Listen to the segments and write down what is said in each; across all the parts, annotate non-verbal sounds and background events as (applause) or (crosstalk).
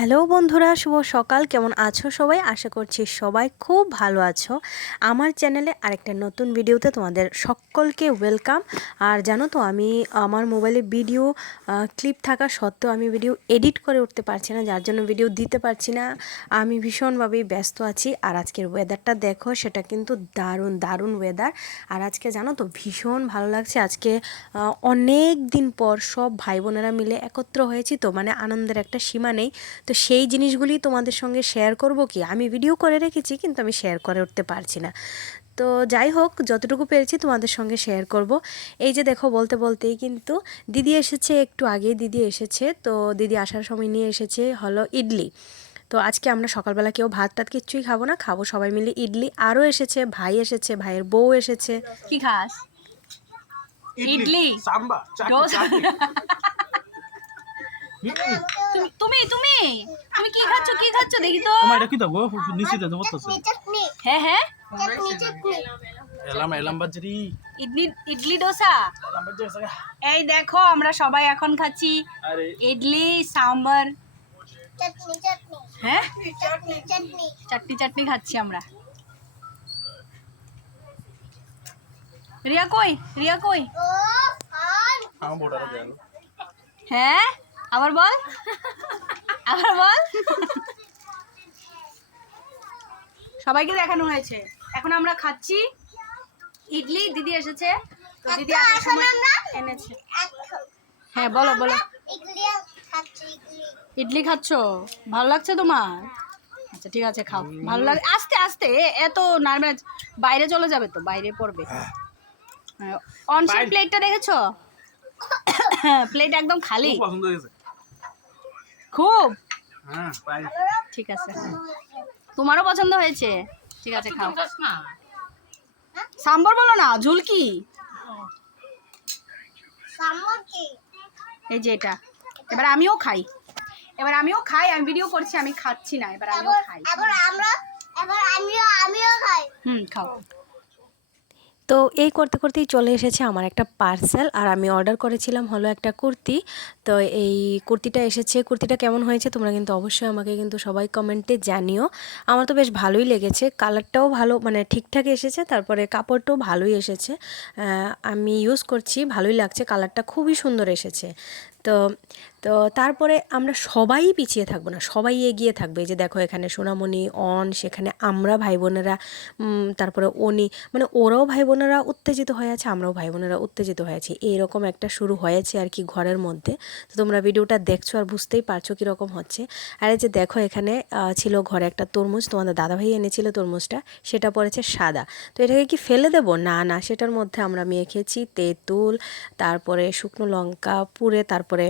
Hello বন্ধুরা, শুভ সকাল। কেমন আছো সবাই? আশা করছি সবাই খুব ভালো আছো। আমার চ্যানেলে আরেকটা নতুন ভিডিওতে তোমাদের সকলকে ওয়েলকাম। আর জানো তো, আমি, আমার মোবাইলে ভিডিও ক্লিপ থাকা সত্ত্বেও আমি ভিডিও এডিট করে উঠতে পারছি না, যার জন্য ভিডিও দিতে পারছি না। আমি ভীষণভাবেই ব্যস্ত আছি। আর আজকের ওয়েদারটা দেখো, সেটা কিন্তু দারুণ দারুণ ওয়েদার আর আজকে জানো তো, ভীষণ ভালো লাগছে। আজকে অনেক দিন পর সব ভাই বোনেরা মিলে একত্র হয়েছি তো মানে আনন্দের একটা সীমা নেই। তো সেই জিনিসগুলি তোমাদের সঙ্গে শেয়ার করব কি? আমি ভিডিও করে রেখেছি কিন্তু আমি শেয়ার করে উঠতে পারছি না। তো যাই হোক যতটুকু পেরেছি তোমাদের সঙ্গে শেয়ার করব। এই যে দেখো বলতে বলতেই কিন্তু দিদি এসেছে একটু আগেই দিদি এসেছে। তো দিদি আসার সময় নিয়ে এসেছে হলো ইডলি। তো আজকে আমরা সকালবেলা কেউ ভাত টাত কিচ্ছুই খাব না খাব সবাই মিলে ইডলি। আরও এসেছে ভাই এসেছে ভাইয়ের বউ এসেছে। কি খাস? ইডলি (laughs) তুমি তুমি তুমি কি খাচ্ছ কি খাচ্ছ? দেখি তো। তোমার এটা কি দাও নিচে দাও বলতেছে হ্যাঁ হ্যাঁ। এলাম এলাম বাজারি। ইডলি ইডলি ডোসা এই দেখো আমরা সবাই এখন খাচ্ছি ইডলি সাম্বার। চটনি চটনি। হ্যাঁ? চটনি চটনি। খাচ্ছি আমরা। রিয়া কই? রিয়া কই? আমার হ্যাঁ? আবার বল। আবার বল। সবাইকে দেখানো হয়েছে। এখন আমরা খাচ্ছি ইডলি। দিদি এসেছে। তো দিদি আসার সময় এনেছে। হ্যাঁ বলো বলো। ইডলি খাচ্ছি ইডলি। ইডলি খাচ্ছো? ভালো লাগছে তোমার? আচ্ছা ঠিক আছে খাও। ভালো লাগে আস্তে আস্তে এত নার্ভাস। বাইরে চলে যাবে তো বাইরে পড়বে। অনসেট বাইরে- প্লেটটা দেখেছ? (coughs) (coughs) প্লেট একদম খালি। পছন্দ হয়েছে। খুব? হ্যাঁ ঠিক আছে। তোমারও পছন্দ হয়েছে? ঠিক আছে খাও। সাম্বর বলো না ঝুলকি। এই যে এটা। এবার আমিও খাই। এবার আমিও খাই আমি ভিডিও করছি আমি খাচ্ছি না এবার আমিও খাই। এবার আমরা এবার আমিও আমিও খাই। হুম খাও। তো এই করতে করতেই চলে এসেছে আমার একটা পার্সেল আর আমি অর্ডার করেছিলাম হলো একটা কুর্তি। তো এই কুর্তিটা এসেছে। কুর্তিটা কেমন হয়েছে তোমরা কিন্তু অবশ্যই আমাকে কিন্তু সবাই কমেন্টে জানিও। আমার তো বেশ ভালোই লেগেছে। কালারটাও ভালো মানে ঠিকঠাক এসেছে, তারপরে কাপড়টাও ভালোই এসেছে। আমি ইউজ করছি, ভালোই লাগছে। কালারটা খুবই সুন্দর এসেছে। তো তো তারপরে আমরা সবাই পিছিয়ে থাকব না, সবাই এগিয়ে থাকবে। যে দেখো এখানে সোনামণি, অন, সেখানে আমরা ভাই বোনেরা তারপরে অনি মানে ওরাও ভাই বোনেরা উত্তেজিত হয়ে আছে, আমরাও ভাই বোনেরা উত্তেজিত হয়ে আছি। এইরকম একটা শুরু হয়েছে আর কি ঘরের মধ্যে। তো তোমরা ভিডিওটা দেখছ আর বুঝতেই পারছ কীরকম হচ্ছে। আর যে দেখো এখানে ছিল ঘরে একটা তরমুজ, তোমাদের দাদাভাই এনেছিল তরমুজটা, সেটা পড়েছে সাদা। তো এটাকে কি ফেলে দেবো? না না, সেটার মধ্যে আমরা মেখেছি তেঁতুল, তারপরে শুকনো লঙ্কা পুড়ে, তারপরে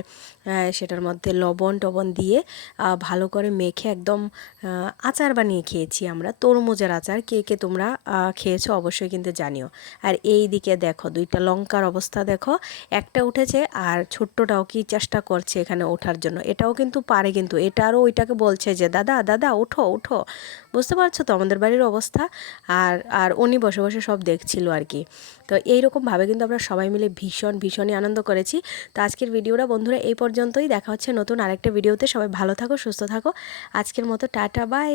সেটার মধ্যে লবণ টবণ দিয়ে ভালো করে মেখে একদম আচার বানিয়ে খেয়েছি আমরা। তরমুজের আচার, কে কে তোমরা খেয়েছো অবশ্যই কিন্তু জানিও। আর এই দিকে দেখো, দুইটা লঙ্কার অবস্থা দেখো, একটা উঠেছে আর ছোট্টটাও কি চেষ্টা করছে এখানে ওঠার জন্য। এটাও কিন্তু পারে কিন্তু, এটা আরও ওইটাকে বলছে যে, দাদা দাদা, ওঠো ওঠো। বুঝতে পারছ তো আমাদের বাড়ির অবস্থা? আর আর উনি বসে বসে সব দেখছিল আর কি। তো এইরকমভাবে কিন্তু আমরা সবাই মিলে ভীষণ, ভীষণই আনন্দ করেছি। তো আজকের ভিডিওটা বন্ধুরা এই পর্যন্তই। দেখা হচ্ছে নতুন আরেকটা ভিডিওতে। সবাই ভালো থাকো, সুস্থ থাকো। আজকের মতো টাটা, বাই।